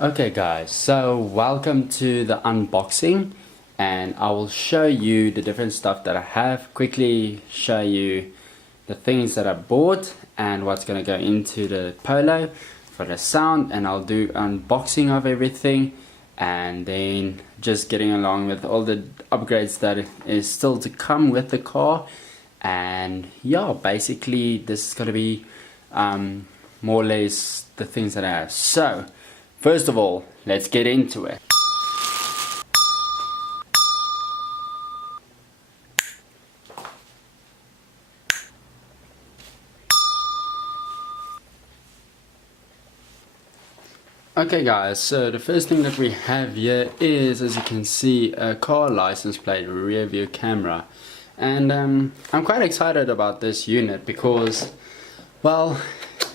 Okay guys, so welcome to the unboxing, and I will show you the different stuff that I have, quickly show you the things that I bought and what's going to go into the Polo for the sound, and I'll do unboxing of everything and then just getting along with all the upgrades that is still to come with the car. And yeah, basically this is going to be more or less the things that I have. So first of all, let's get into it. Okay guys, so the first thing that we have here is, as you can see, a car license plate rear view camera. And I'm quite excited about this unit because, well,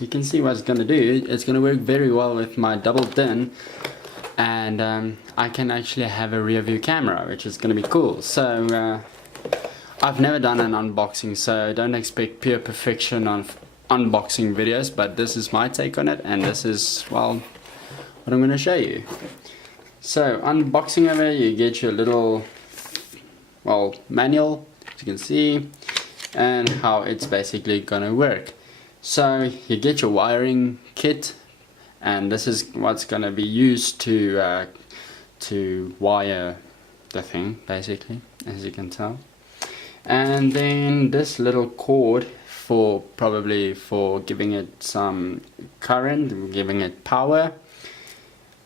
you can see what it's going to do. It's going to work very well with my double din, and I can actually have a rear view camera, which is going to be cool. So I've never done an unboxing, so don't expect pure perfection on unboxing videos, but this is my take on it, and this is, well, what I'm going to show you. So unboxing over, you get your little, well, manual, as you can see, and how it's basically going to work. So you get your wiring kit, and this is what's going to be used to wire the thing, basically, as you can tell. And then this little cord for probably for giving it some current, giving it power.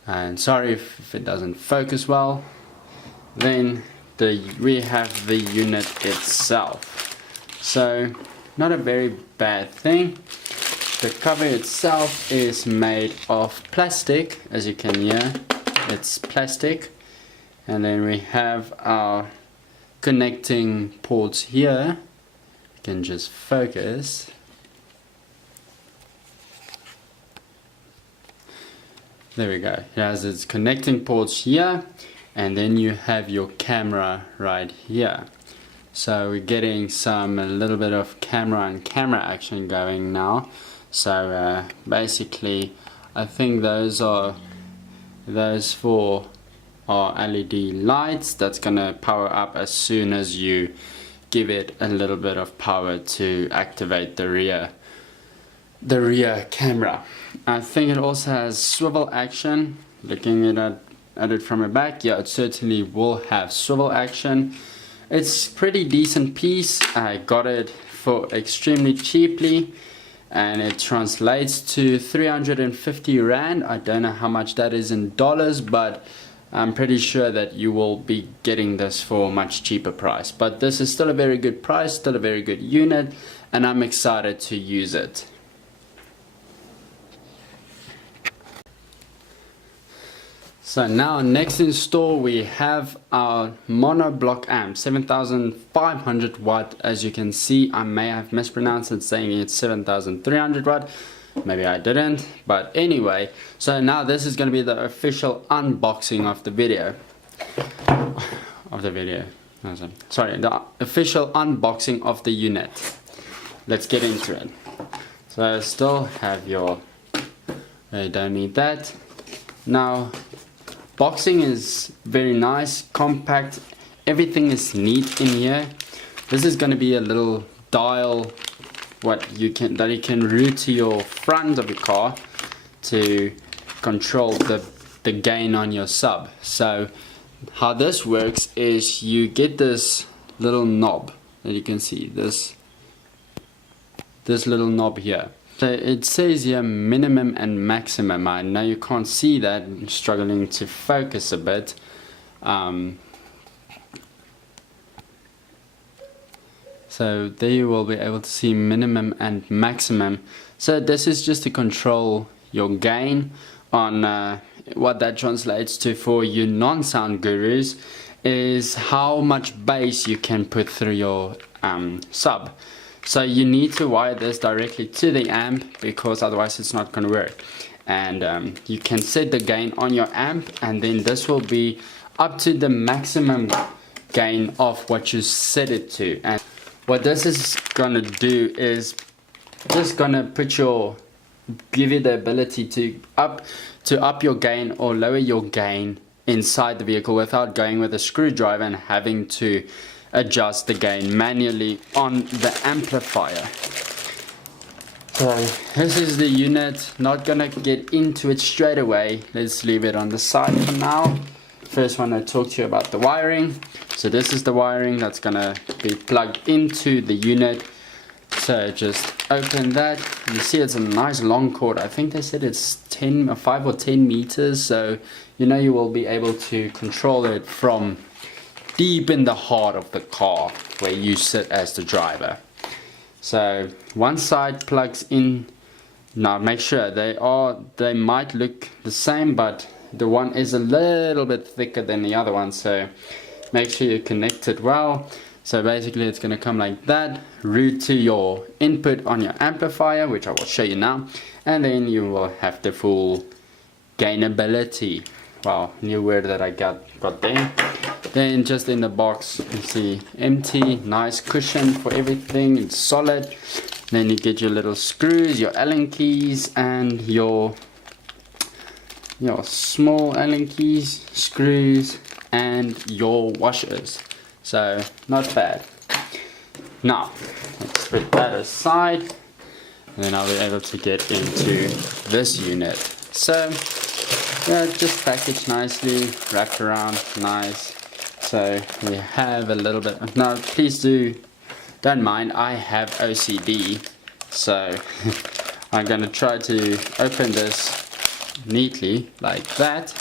And sorry if it doesn't focus well. Then we have the unit itself. So not a very bad thing. The cover itself is made of plastic, as you can hear. It's plastic. And then we have our connecting ports here. You can just focus. There we go. It has its connecting ports here, and then you have your camera right here. So we're getting a little bit of camera and camera action going now. So basically, I think those four are LED lights that's gonna power up as soon as you give it a little bit of power to activate the rear camera. I think it also has swivel action. Looking at it from the back, yeah, it certainly will have swivel action. It's pretty decent piece. I got it for extremely cheaply, and it translates to 350 Rand. I don't know how much that is in dollars, but I'm pretty sure that you will be getting this for a much cheaper price. But this is still a very good price, still a very good unit, and I'm excited to use it. So now next in store we have our monoblock amp, 7500 watt. As you can see, I may have mispronounced it, saying it's 7300 watt. Maybe I didn't, but anyway. So now this is going to be the official unboxing of the video. Sorry, the official unboxing of the unit. Let's get into it. So I still have your, I don't need that. Now, boxing is very nice, compact, everything is neat in here. This is going to be a little dial that you can route to your front of your car to control the gain on your sub. So how this works is you get this little knob that you can see, this little knob here. So it says here minimum and maximum. I know you can't see that, I'm struggling to focus a bit. So there you will be able to see minimum and maximum. So this is just to control your gain. On what that translates to for you non-sound gurus is how much bass you can put through your sub. So you need to wire this directly to the amp, because otherwise it's not going to work. And you can set the gain on your amp, and then this will be up to the maximum gain of what you set it to. And what this is going to do is just going to give you the ability to up to up your gain or lower your gain inside the vehicle without going with a screwdriver and having to adjust the gain manually on the amplifier. So this is the unit. Not gonna get into it straight away. Let's leave it on the side for now. First one I talk to you about the wiring. So this is the wiring that's gonna be plugged into the unit. So just open that. You see it's a nice long cord. I think they said it's 5 or 10 meters. So you know you will be able to control it from deep in the heart of the car where you sit as the driver. So one side plugs in. Now make sure they might look the same, but the one is a little bit thicker than the other one, so make sure you connect it well. So basically it's going to come like that, route to your input on your amplifier, which I will show you now, and then you will have the full gainability. Wow, new word that I got there. Then just in the box you see empty, nice cushion for everything, it's solid. Then you get your little screws, your Allen keys, and your small Allen keys, screws, and your washers. So not bad. Now let's put that aside, and then I'll be able to get into this unit. So yeah, just packaged nicely, wrapped around, nice. So we have a little bit. Now please don't mind, I have OCD, so I'm gonna try to open this neatly like that.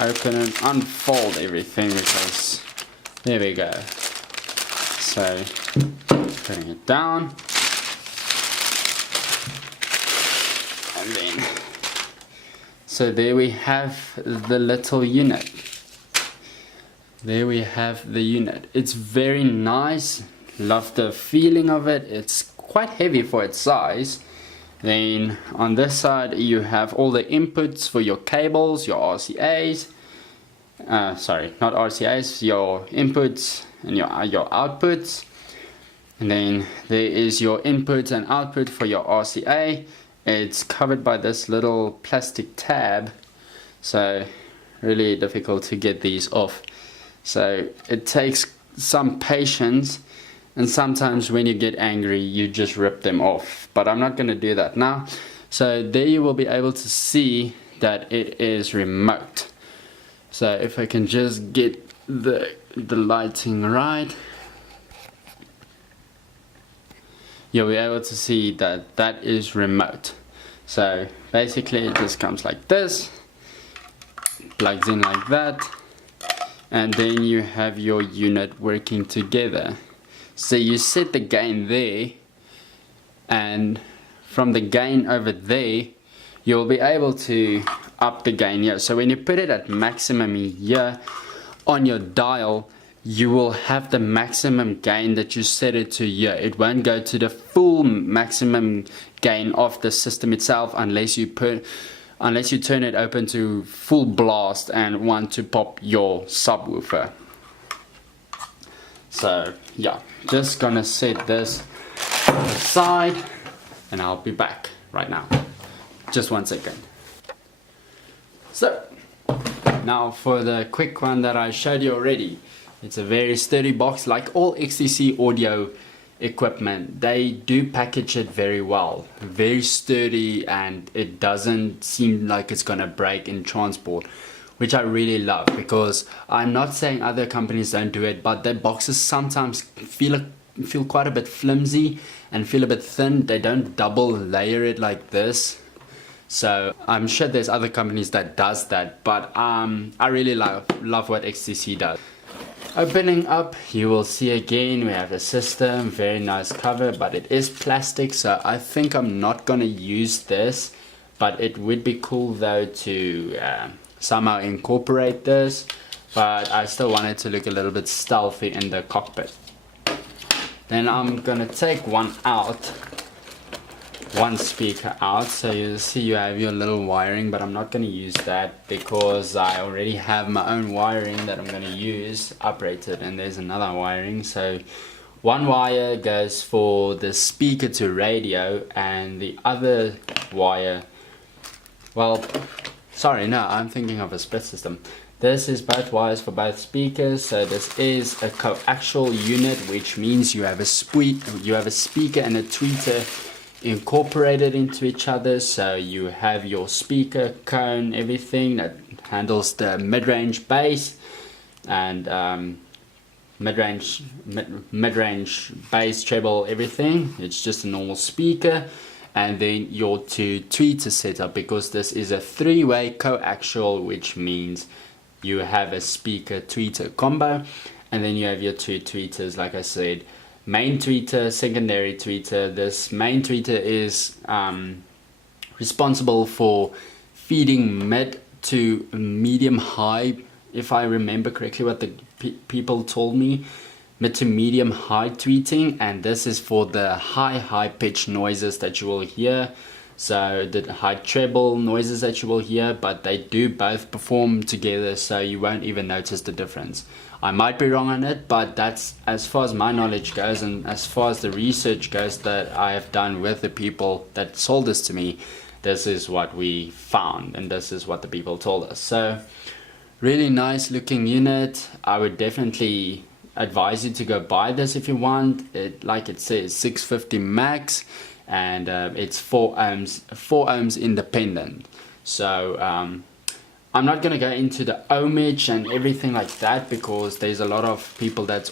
Open and unfold everything, because there we go. So putting it down, and then so there we have the little unit. There we have the unit. It's very nice. Love the feeling of it. It's quite heavy for its size. Then on this side you have all the inputs for your cables, your RCAs. Sorry, not RCAs, your inputs and your outputs. And then there is your input and output for your RCA. It's covered by this little plastic tab, so really difficult to get these off. So it takes some patience, and sometimes when you get angry you just rip them off, but I'm not going to do that now. So there you will be able to see that it is remote. So if I can just get the lighting right, you'll be able to see that that is remote. So basically it just comes like this, plugs in like that, and then you have your unit working together. So you set the gain there, and from the gain over there you'll be able to up the gain here. So when you put it at maximum here on your dial, you will have the maximum gain that you set it to here. It won't go to the full maximum gain of the system itself unless you turn it open to full blast and want to pop your subwoofer. So yeah, just gonna set this aside and I'll be back right now. Just 1 second. So now for the quick one that I showed you already. It's a very sturdy box, like all XTC audio equipment. They do package it very well, very sturdy, and it doesn't seem like it's gonna break in transport, which I really love, because I'm not saying other companies don't do it, but their boxes sometimes feel quite a bit flimsy and feel a bit thin. They don't double layer it like this. So I'm sure there's other companies that does that, but I really love what XTC does. Opening up, you will see again we have the system, very nice cover, but it is plastic, so I think I'm not gonna use this, but it would be cool though to somehow incorporate this, but I still want it to look a little bit stealthy in the cockpit. Then I'm gonna take one speaker out, so you'll see you have your little wiring, but I'm not going to use that because I already have my own wiring that I'm going to use operated, and there's another wiring. So one wire goes for the speaker to radio, and the other wire, well, sorry, no, I'm thinking of a split system. This is both wires for both speakers, so this is a coaxial unit, which means you have a speaker and a tweeter incorporated into each other. So you have your speaker, cone, everything that handles the mid-range bass and mid-range bass, treble, everything. It's just a normal speaker. And then your two tweeter setup, because this is a three-way coaxial, which means you have a speaker tweeter combo, and then you have your two tweeters, like I said, main tweeter, secondary tweeter. This main tweeter is responsible for feeding mid to medium high, if I remember correctly what the people told me, mid to medium high tweeting, and this is for the high pitch noises that you will hear. So the high treble noises that you will hear, but they do both perform together, so you won't even notice the difference. I might be wrong on it, but that's as far as my knowledge goes, and as far as the research goes that I have done with the people that sold this to me, this is what we found, and this is what the people told us. So really nice looking unit. I would definitely advise you to go buy this if you want it. Like it says, 650 max, and it's 4 ohms independent. So I'm not gonna go into the ohmage and everything like that, because there's a lot of people that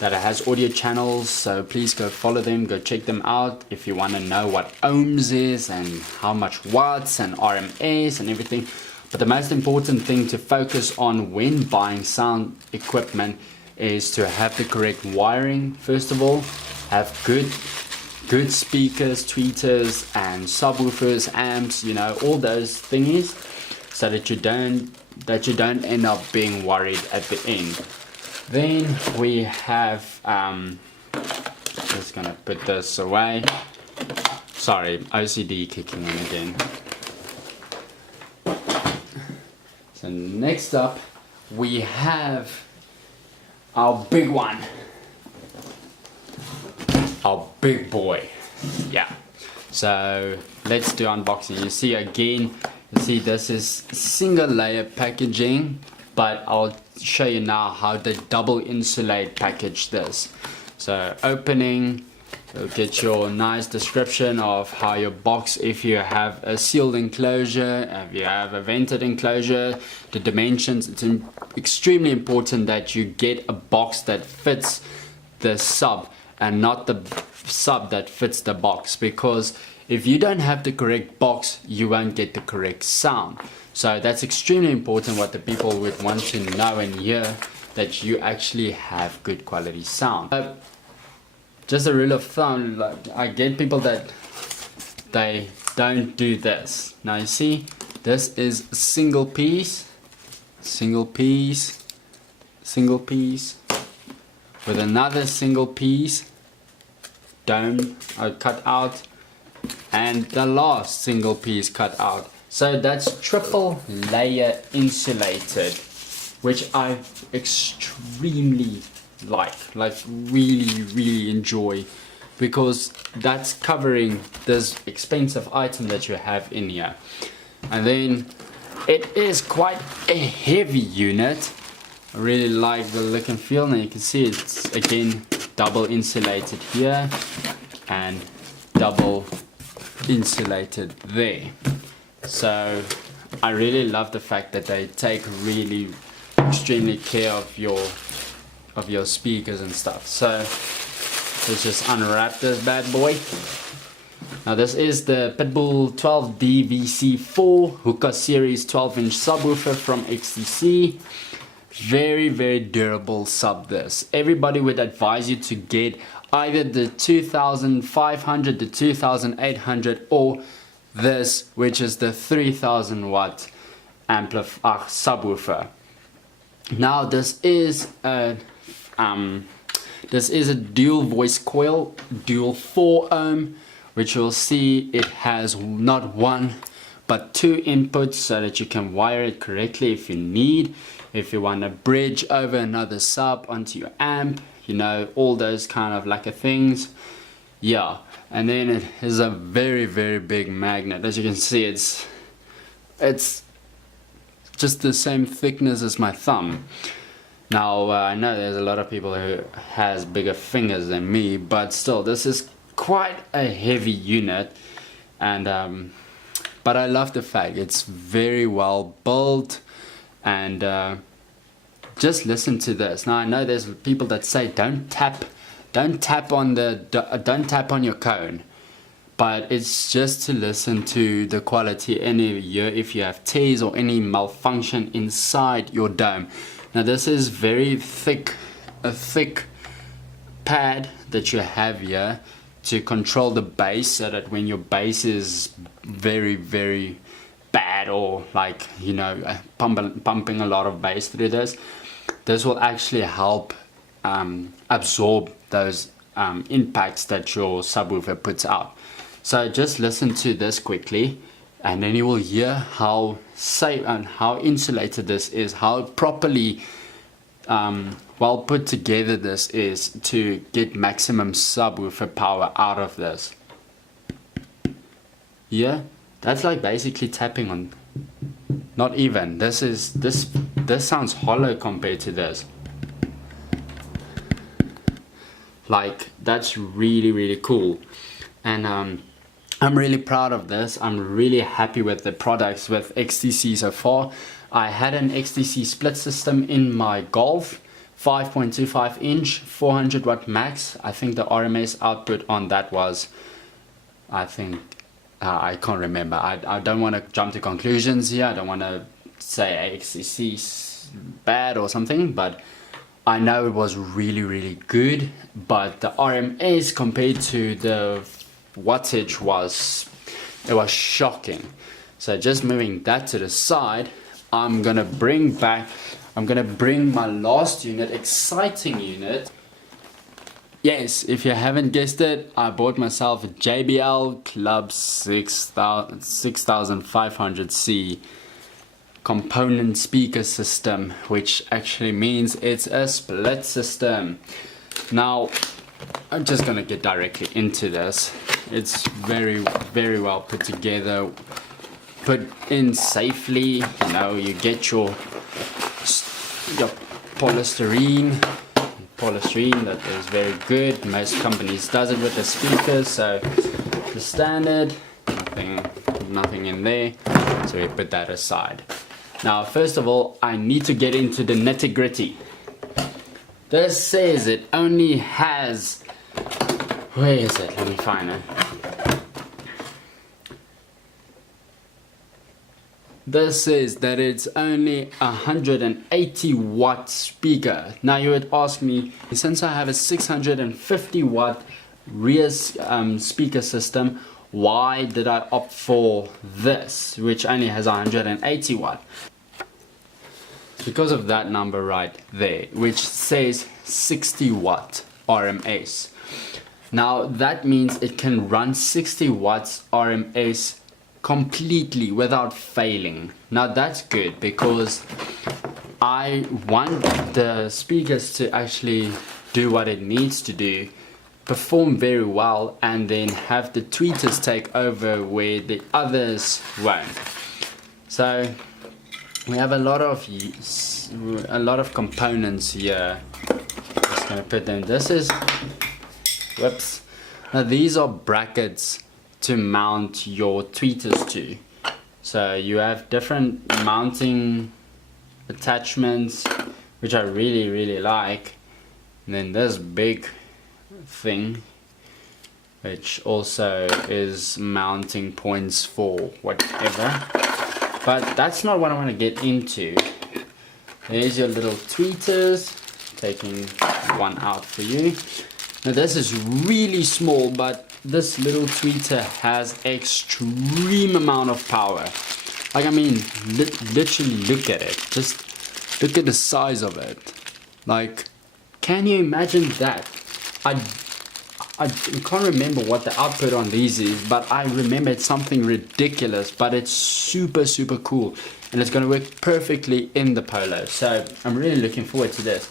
has audio channels, so please go follow them, go check them out if you want to know what ohms is and how much watts and RMS and everything. But the most important thing to focus on when buying sound equipment is to have the correct wiring. First of all, have good speakers, tweeters and subwoofers, amps, you know, all those thingies, so that you don't end up being worried at the end. Then we have just gonna put this away. Sorry, OCD kicking in again. So next up we have our big one, our big boy. Yeah, so let's do unboxing. You see again, this is single layer packaging, but I'll show you now how they double insulate package this. So opening, you'll get your nice description of how your box, if you have a sealed enclosure, if you have a vented enclosure, the dimensions. It's extremely important that you get a box that fits the sub and not the sub that fits the box, because if you don't have the correct box, you won't get the correct sound. So that's extremely important, what the people would want to know and hear, that you actually have good quality sound. Just a rule of thumb, like, I get people that they don't do this. Now you see, this is a single piece with another single piece dome cut out, and the last single piece cut out. So that's triple layer insulated, which I extremely like really enjoy, because that's covering this expensive item that you have in here. And then it is quite a heavy unit. I really like the look and feel, and you can see it's again double insulated here and double insulated there. So I really love the fact that they take really extremely care of your speakers and stuff. So let's just unwrap this bad boy. Now this is the Pitbull 12D VC4 Hookah Series 12-inch subwoofer from XTC. Very durable sub this. Everybody would advise you to get either the 2500, the 2800, or this, which is the 3000 watt subwoofer. Now this is a dual voice coil, dual 4 ohm, which you'll see it has not one but 2 inputs, so that you can wire it correctly if you need. If you want to bridge over another sub onto your amp, you know, all those kind of like things. Yeah, and then it is a very big magnet. As you can see, it's it's just the same thickness as my thumb. Now I know there's a lot of people who has bigger fingers than me, but still this is quite a heavy unit, and but I love the fact it's very well built. And just listen to this. Now I know there's people that say don't tap on your cone, but it's just to listen to the quality if you have tears or any malfunction inside your dome. Now this is very thick, a thick pad that you have here to control the bass, so that when your bass is very bad, or like, you know, pumping a lot of bass through this will actually help absorb those impacts that your subwoofer puts out. So just listen to this quickly, and then you will hear how safe and how insulated this is, how properly well put together this is to get maximum subwoofer power out of this. Yeah, that's like basically tapping on, not even, this sounds hollow compared to this. Like, that's really cool. And I'm really proud of this. I'm really happy with the products with XTC so far. I had an XTC split system in my Golf, 5.25 inch, 400 watt max. I think the RMS output on that was, I think, I can't remember. I don't want to jump to conclusions here. I don't want to say XTC's bad or something, but I know it was really good. But the RMS compared to the wattage was shocking. So just moving that to the side, I'm gonna bring my last unit, exciting unit. Yes, if you haven't guessed it, I bought myself a JBL Club 6500C component speaker system, which actually means it's a split system. Now I'm just gonna get directly into this. It's very well put together, put in safely. You know, you get your polystyrene that is very good. Most companies does it with the speakers, so the standard, nothing in there, so we put that aside. Now first of all, I need to get into the nitty-gritty. This says it only has, where is it? Let me find it. This says that it's only 180 watt speaker. Now you would ask me, since I have a 650 watt rear speaker system, why did I opt for this, which only has 180 watt? Because of that number right there, which says 60 watt RMS. Now that means it can run 60 watts RMS completely without failing. Now that's good, because I want the speakers to actually do what it needs to do, perform very well, and then have the tweeters take over where the others won't. So we have a lot of components here. Just gonna put them. This is, whoops. Now these are brackets to mount your tweeters to. So you have different mounting attachments, which I really like. And then this big thing, which also is mounting points for whatever. But that's not what I want to get into. There's your little tweeters. Taking one out for you. Now this is really small, but this little tweeter has extreme amount of power. Like, I mean, literally look at it. Just look at the size of it. Like, can you imagine that? I can't remember what the output on these is, but I remember it's something ridiculous, but it's super cool, and it's going to work perfectly in the Polo. So I'm really looking forward to this.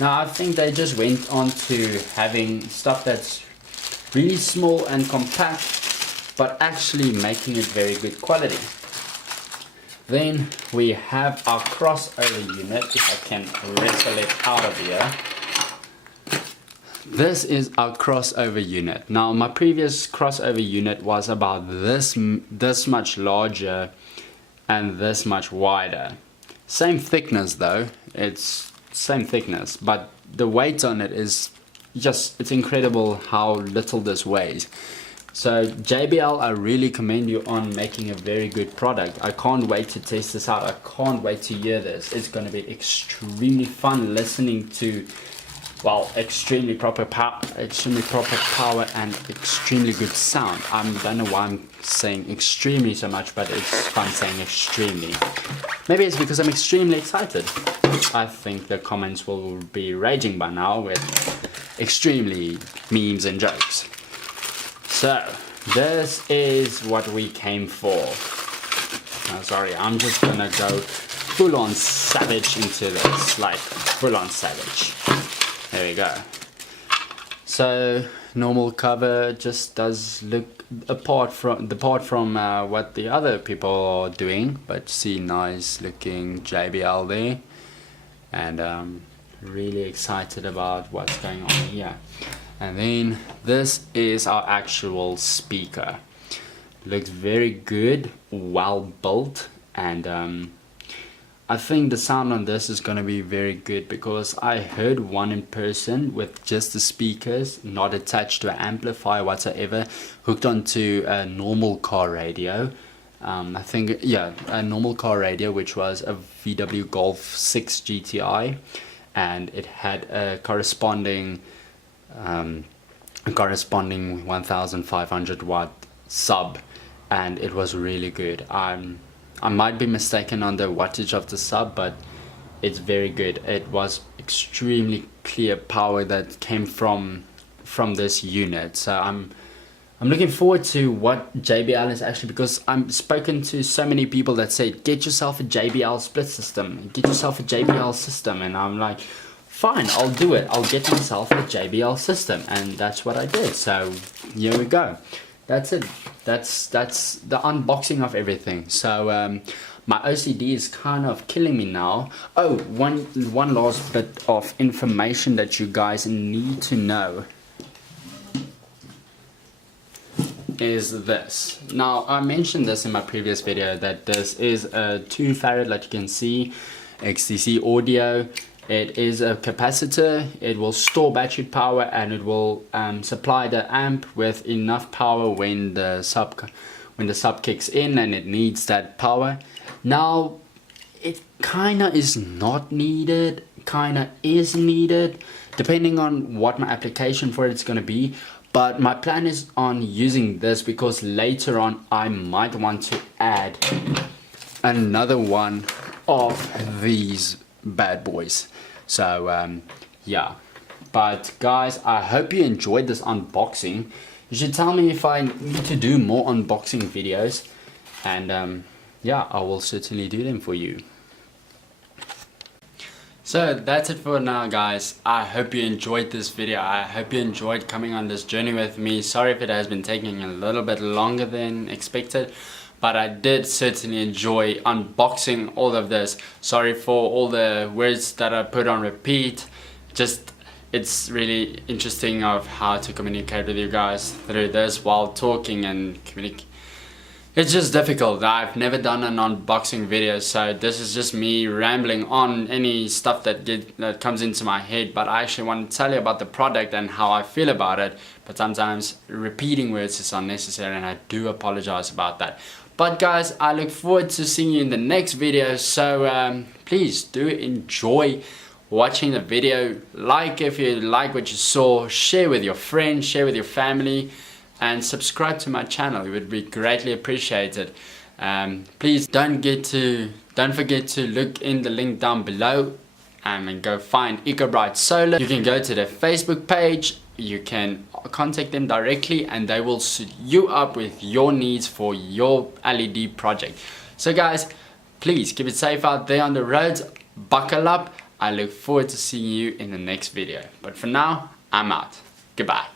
Now I think they just went on to having stuff that's really small and compact, but actually making it very good quality. Then we have our crossover unit, if I can wrestle it out of here. This is our crossover unit. Now my previous crossover unit was about this much larger and this much wider. Same thickness though, it's same thickness, but the weight on it is just, it's incredible how little this weighs. So JBL, I really commend you on making a very good product. I can't wait to test this out. I can't wait to hear this. It's going to be extremely fun listening to, well, extremely proper power and extremely good sound. I don't know why I'm saying extremely so much, but it's fun saying extremely. Maybe it's because I'm extremely excited. I think the comments will be raging by now with extremely memes and jokes. So this is what we came for. Oh, sorry, I'm just gonna go full on savage into this, like full on savage. There we go. So normal cover just does look apart from what the other people are doing, but see, nice looking JBL there, and really excited about what's going on here. And then this is our actual speaker. Looks very good, well built, and I think the sound on this is going to be very good, because I heard one in person with just the speakers, not attached to an amplifier whatsoever, hooked onto a normal car radio. I think, yeah, a normal car radio, which was a VW Golf 6 GTI, and it had a corresponding 1500 watt sub, and it was really good. I might be mistaken on the wattage of the sub, but it's very good. It was extremely clear power that came from this unit. So I'm looking forward to what JBL is actually, because I'm spoken to so many people that say get yourself a JBL split system, get yourself a JBL system, and I'm like, fine, I'll do it. I'll get myself a JBL system, and that's what I did. So here we go. That's it. That's the unboxing of everything. So my OCD is kind of killing me now. Oh, one last bit of information that you guys need to know is this. Now, I mentioned this in my previous video that this is a 2 farad, like you can see, XTC audio. It is a capacitor. It will store battery power, and it will supply the amp with enough power when the sub kicks in and it needs that power. Now, it kinda is not needed, kinda is needed, depending on what my application for it's gonna be. But my plan is on using this because later on I might want to add another one of these bad boys. So yeah, but guys, I hope you enjoyed this unboxing. You should tell me if I need to do more unboxing videos, and yeah, I will certainly do them for you. So that's it for now, guys. I hope you enjoyed this video. I hope you enjoyed coming on this journey with me. Sorry if it has been taking a little bit longer than expected, but I did certainly enjoy unboxing all of this. Sorry for all the words that I put on repeat. Just, it's really interesting of how to communicate with you guys through this while talking and communicate. It's just difficult. I've never done an unboxing video, so this is just me rambling on any stuff that comes into my head, but I actually want to tell you about the product and how I feel about it. But sometimes repeating words is unnecessary, and I do apologize about that. But guys, I look forward to seeing you in the next video, so please do enjoy watching the video. Like if you like what you saw, share with your friends, share with your family, and subscribe to my channel. It would be greatly appreciated. Please don't forget to look in the link down below and go find EcoBright Solar. You can go to their Facebook page. You can contact them directly, and they will suit you up with your needs for your LED project. So guys, please keep it safe out there on the roads. Buckle up. I look forward to seeing you in the next video. But for now, I'm out. Goodbye.